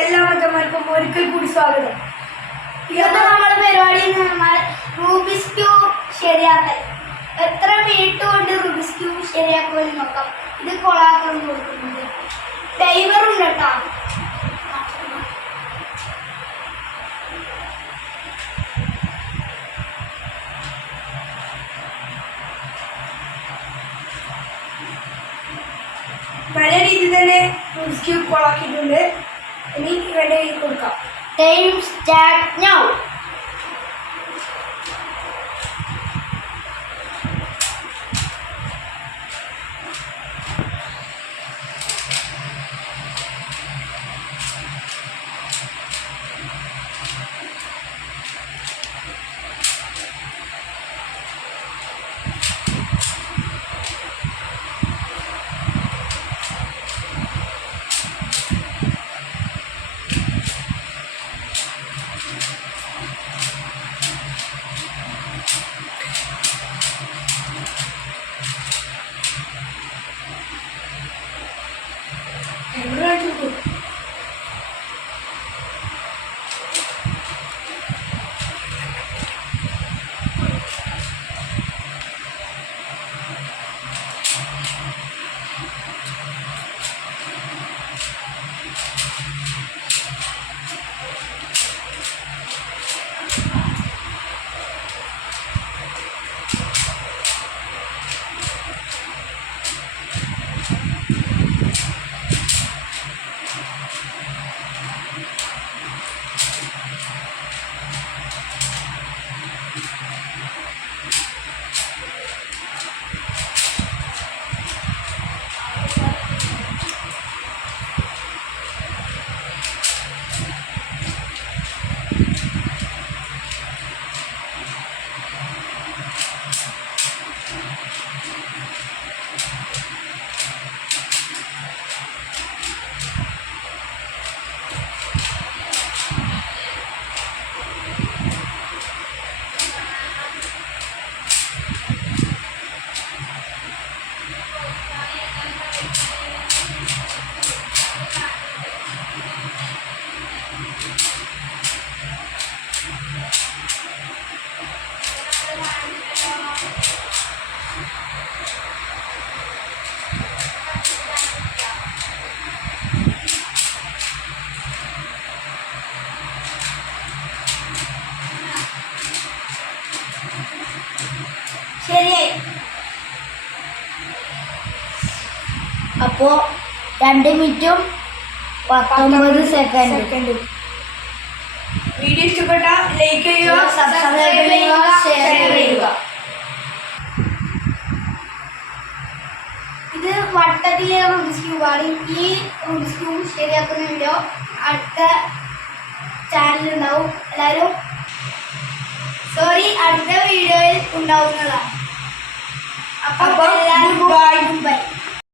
എല്ലാ മച്ചന്മാർക്കും ഒരിക്കൽ കൂടി സ്വാഗതം. ഇന്നത്തെ നമ്മുടെ പരിപാടി റൂബിക്സ് ക്യൂബ് ശരിയാക്കൽ. എത്ര മിനിറ്റ് കൊണ്ട് റൂബിക്സ് ക്യൂബ് ശരിയാക്കുമെന്ന് നോക്കാം. ഇത് കൊളാക്കാൻ കൊടുക്കുന്നുണ്ട്. ടൈമറുണ്ട് കേട്ടോ. നല്ല രീതിയിൽ തന്നെ റൂബിക്സ് ക്യൂബ് കൊളാക്കിയിട്ടുണ്ട്. ഇനി ഇവരുടെ കയ്യിൽ കൊടുക്കാം. Time start now. ശരിയായി. അപ്പോൾ 2 മിനിറ്റും 19 സെക്കൻഡും. വീഡിയോ ഇഷ്ടപ്പെട്ട ലൈക്ക് ചെയ്യുക, സബ്സ്ക്രൈബ് ചെയ്യുക, ഷെയർ ചെയ്യുക. ഇത് വട്ടത്തിലെ റൂബിക്സ് ക്യൂബാണ്. ഈ റൂബിക്സ് ക്യൂബ് ശരിയാക്കുന്ന വീഡിയോ അടുത്ത ചാനലുണ്ടാവും. എല്ലാവരും അടുത്ത വീഡിയോയിൽ ഉണ്ടാവുന്നതാണ്. അപ്പോൾ എല്ലാവരും ബൈ.